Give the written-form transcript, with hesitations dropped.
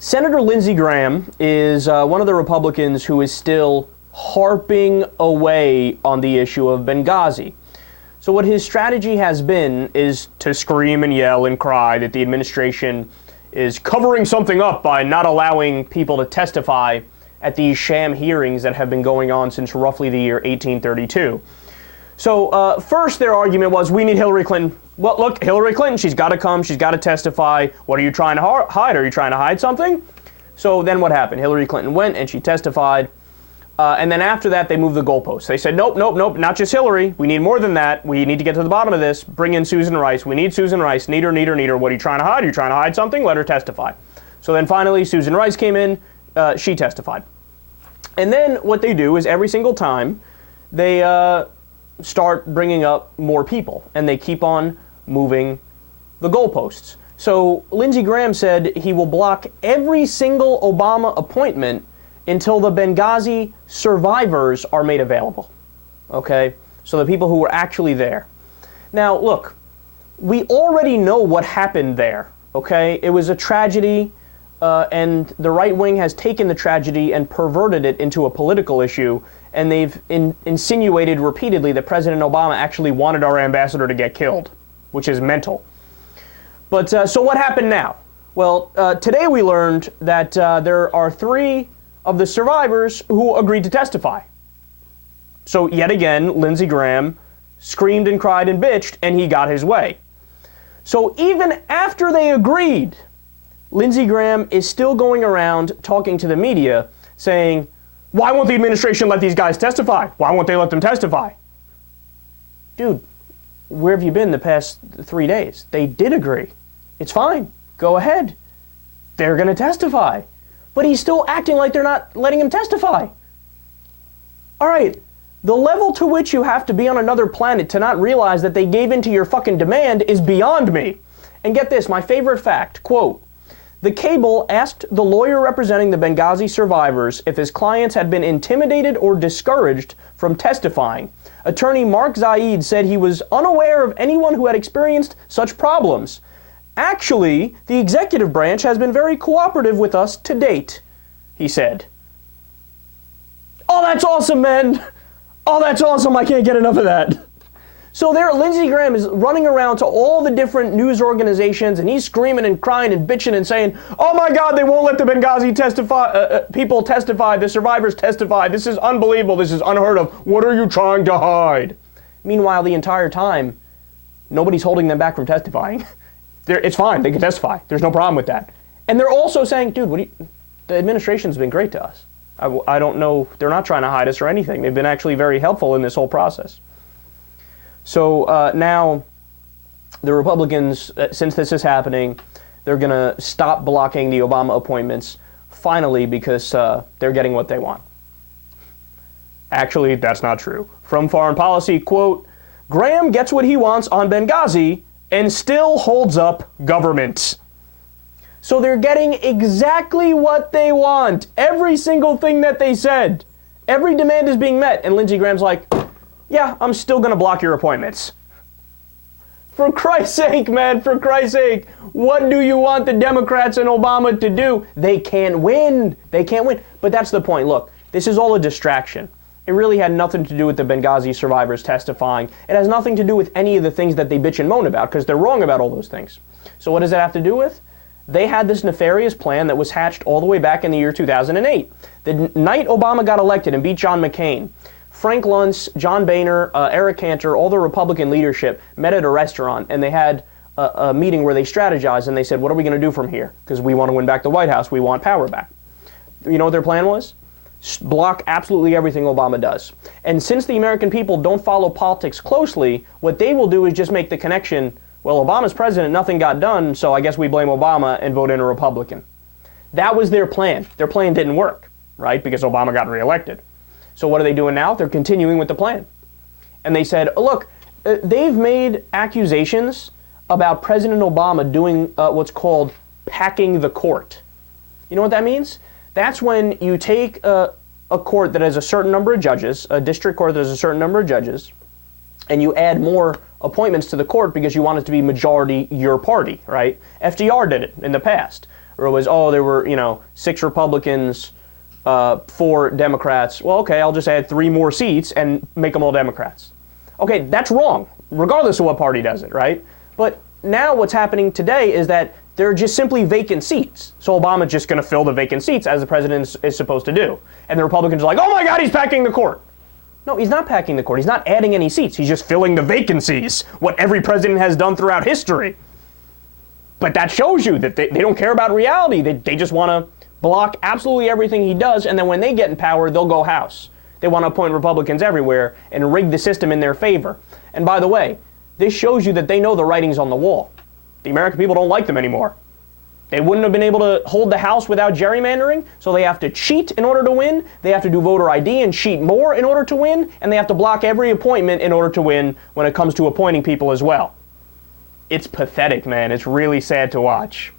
Senator Lindsey Graham is one of the Republicans who is still harping away on the issue of Benghazi. So what his strategy has been is to scream and yell and cry that the administration is covering something up by not allowing people to testify at these sham hearings that have been going on since roughly the year 1832. So first their argument was, we need Hillary Clinton. Well, look, Hillary Clinton, she's got to come, she's got to testify. What are you trying to hide? Are you trying to hide something? So then what happened? Hillary Clinton went and she testified. And then after that, they moved the goalposts. They said, nope, not just Hillary. We need more than that. We need to get to the bottom of this. Bring in Susan Rice. We need Susan Rice. Need her. What are you trying to hide? Are you trying to hide something? Let her testify. So then finally, Susan Rice came in. She testified. And then what they do is every single time, they start bringing up more people. And they keep on moving the goalposts. So Lindsey Graham said he will block every single Obama appointment until the Benghazi survivors are made available, okay? So the people who were actually there. Now, look, we already know what happened there, okay? It was a tragedy, and the right wing has taken the tragedy and perverted it into a political issue, and they've insinuated repeatedly that President Obama actually wanted our ambassador to get killed, which is mental. But so what happened now? Well, today we learned that there are 3 of the survivors who agreed to testify. So yet again, Lindsey Graham screamed and cried and bitched, and he got his way. So even after they agreed, Lindsey Graham is still going around talking to the media saying, why won't the administration let these guys testify? Why won't they let them testify? Dude, where have you been the past 3 days? They did agree. It's fine. Go ahead. They're going to testify. But he's still acting like they're not letting him testify. All right, the level to which you have to be on another planet to not realize that they gave in to your fucking demand is beyond me. And get this, my favorite fact, quote, the Cable asked the lawyer representing the Benghazi survivors if his clients had been intimidated or discouraged from testifying. Attorney Mark Zaid said he was unaware of anyone who had experienced such problems. Actually, the executive branch has been very cooperative with us to date, he said. Oh, that's awesome, man. Oh, that's awesome. I can't get enough of that. So there, Lindsey Graham is running around to all the different news organizations, and he's screaming and crying and bitching and saying, oh my God, they won't let the Benghazi people testify, the survivors testify. This is unbelievable. This is unheard of. What are you trying to hide? Meanwhile, the entire time, nobody's holding them back from testifying. It's fine. They can testify. There's no problem with that. And they're also saying, dude, the administration's been great to us. I don't know. They're not trying to hide us or anything. They've been actually very helpful in this whole process. So now the Republicans, since this is happening, they're going to stop blocking the Obama appointments, finally, because they're getting what they want. Actually, that's not true. From Foreign Policy, quote, Graham gets what he wants on Benghazi and still holds up government. So they're getting exactly what they want. Every single thing that they said. Every demand is being met. And Lindsey Graham's like, yeah, I'm still going to block your appointments. For Christ's sake, man, for Christ's sake. What do you want the Democrats and Obama to do? They can't win. They can't win. But that's the point. Look, this is all a distraction. It really had nothing to do with the Benghazi survivors testifying. It has nothing to do with any of the things that they bitch and moan about, because they're wrong about all those things. So what does it have to do with? They had this nefarious plan that was hatched all the way back in the year 2008. The night Obama got elected and beat John McCain, Frank Luntz, John Boehner, Eric Cantor, all the Republican leadership met at a restaurant, and they had a meeting where they strategized, and they said, what are we going to do from here? Because we want to win back the White House. We want power back. You know what their plan was? Block absolutely everything Obama does. And since the American people don't follow politics closely, what they will do is just make the connection, well, Obama's president, nothing got done, so I guess we blame Obama and vote in a Republican. That was their plan. Their plan didn't work, right? Because Obama got reelected. So what are they doing now? They're continuing with the plan. And they said, oh, look, they've made accusations about President Obama doing what's called packing the court. You know what that means? That's when you take a court that has a certain number of judges, a district court that has a certain number of judges, and you add more appointments to the court because you want it to be majority your party, right? FDR did it in the past. or it was, oh, there were, 6 Republicans, 4 Democrats. Well, okay, I'll just add 3 more seats and make them all Democrats. Okay, that's wrong, regardless of what party does it, right? But now what's happening today is that there are just simply vacant seats. So Obama's just going to fill the vacant seats as the president is supposed to do. And the Republicans are like, oh my God, he's packing the court. No, he's not packing the court. He's not adding any seats. He's just filling the vacancies, what every president has done throughout history. But that shows you that they don't care about reality. They just want to block absolutely everything he does, and then when they get in power, they'll go House. They want to appoint Republicans everywhere and rig the system in their favor. And by the way, this shows you that they know the writing's on the wall. The American people don't like them anymore. They wouldn't have been able to hold the House without gerrymandering, so they have to cheat in order to win, they have to do voter ID and cheat more in order to win, and they have to block every appointment in order to win when it comes to appointing people as well. It's pathetic, man. It's really sad to watch.